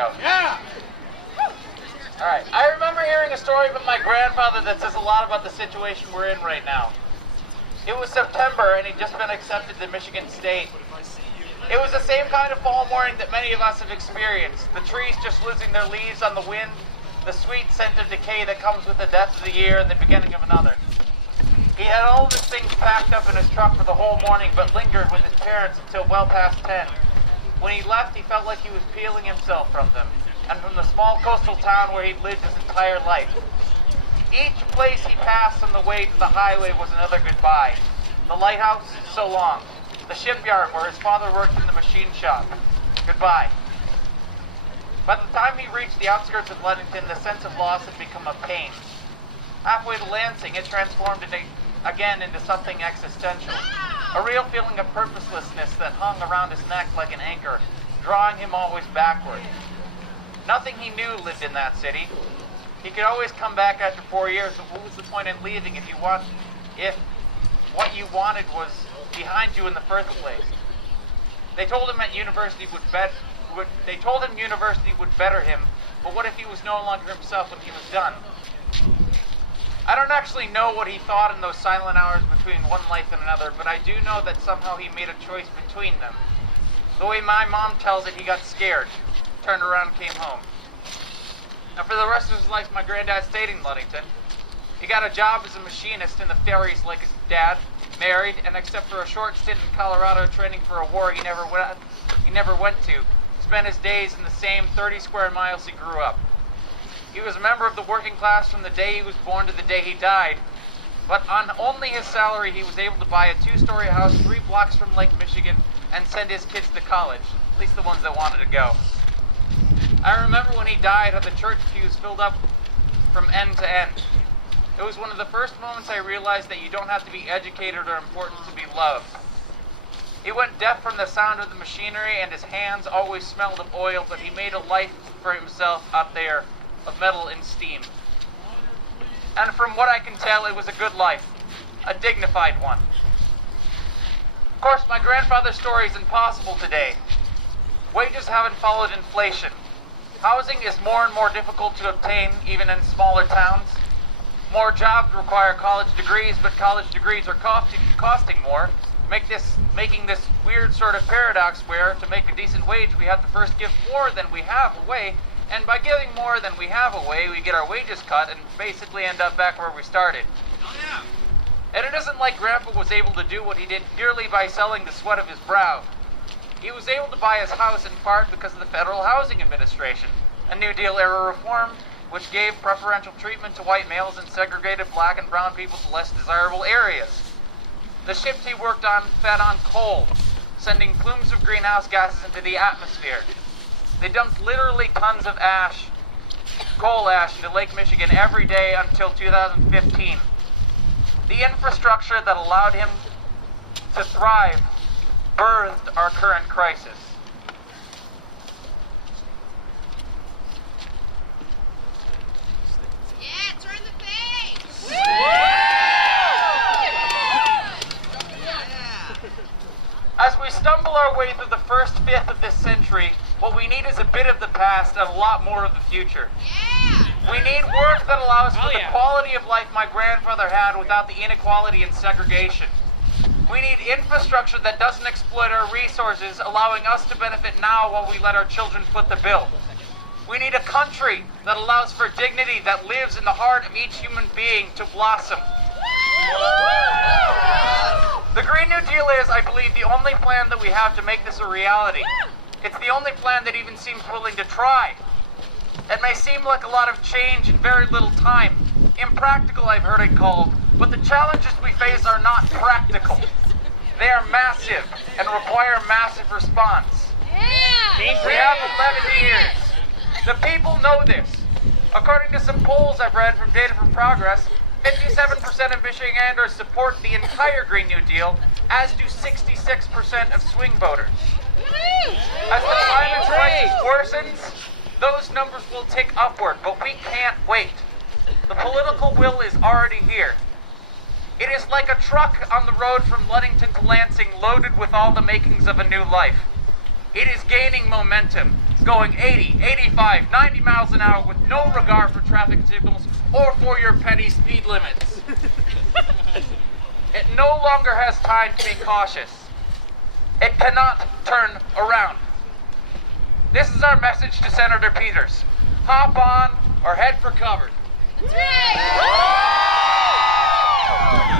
go. Yeah! Alright, I remember hearing a story from my grandfather that says a lot about the situation we're in right now. It was September and he'd just been accepted to Michigan State. It was the same kind of fall morning that many of us have experienced. The trees just losing their leaves on the wind, the sweet scent of decay that comes with the death of the year and the beginning of another. He had all of his things packed up in his truck for the whole morning, but lingered with his parents until well past 10. When he left, he felt like he was peeling himself from them, and from the small coastal town where he'd lived his entire life. Each place he passed on the way to the highway was another goodbye. The lighthouse, so long. The shipyard where his father worked in the machine shop, goodbye. By the time he reached the outskirts of Ludington, the sense of loss had become a pain. Halfway to Lansing, it transformed again into something existential. A real feeling of purposelessness that hung around his neck like an anchor, drawing him always backward. Nothing he knew lived in that city. He could always come back after 4 years, but what was the point in leaving if what you wanted was behind you in the first place? They told him university would better him, but what if he was no longer himself when he was done? I don't actually know what he thought in those silent hours between one life and another, but I do know that somehow he made a choice between them. The way my mom tells it, he got scared, turned around and came home. Now for the rest of his life, my granddad stayed in Ludington. He got a job as a machinist in the ferries like his dad, married, and except for a short stint in Colorado training for a war he never went to, spent his days in the same 30 square miles he grew up. He was a member of the working class from the day he was born to the day he died, but on only his salary he was able to buy a 2-story house 3 blocks from Lake Michigan and send his kids to college, at least the ones that wanted to go. I remember when he died how the church pews filled up from end to end. It was one of the first moments I realized that you don't have to be educated or important to be loved. He went deaf from the sound of the machinery, and his hands always smelled of oil, but he made a life for himself out there of metal and steam. And from what I can tell, it was a good life, a dignified one. Of course, my grandfather's story is impossible today. Wages haven't followed inflation. Housing is more and more difficult to obtain, even in smaller towns. More jobs require college degrees, but college degrees are costing more, making this weird sort of paradox where, to make a decent wage, we have to first give more than we have away, and by giving more than we have away, we get our wages cut and basically end up back where we started. Oh, yeah. And it isn't like Grandpa was able to do what he did purely by selling the sweat of his brow. He was able to buy his house in part because of the Federal Housing Administration, a New Deal era reform which gave preferential treatment to white males and segregated black and brown people to less desirable areas. The ships he worked on fed on coal, sending plumes of greenhouse gases into the atmosphere. They dumped literally tons of coal ash into Lake Michigan every day until 2015. The infrastructure that allowed him to thrive birthed our current crisis. Yeah, turn the page! As we stumble our way through the first fifth of this century, what we need is a bit of the past and a lot more of the future. Yeah! We need work that allows for the quality of life my grandfather had without the inequality and segregation. We need infrastructure that doesn't exploit our resources, allowing us to benefit now while we let our children foot the bill. We need a country that allows for dignity that lives in the heart of each human being to blossom. The Green New Deal is, I believe, the only plan that we have to make this a reality. It's the only plan that even seems willing to try. It may seem like a lot of change in very little time. Impractical, I've heard it called, but the challenges we face are not practical. They are massive and require massive response. We have 11 years. The people know this. According to some polls I've read from Data from Progress, 57% of Michiganders support the entire Green New Deal, as do 66% of swing voters. As the climate crisis worsens, those numbers will tick upward, but we can't wait. The political will is already here. It is like a truck on the road from Ludington to Lansing loaded with all the makings of a new life. It is gaining momentum, going 80, 85, 90 miles an hour with no regard for traffic signals or for your petty speed limits. It no longer has time to be cautious. It cannot turn around. This is our message to Senator Peters. Hop on or head for cover. That's right.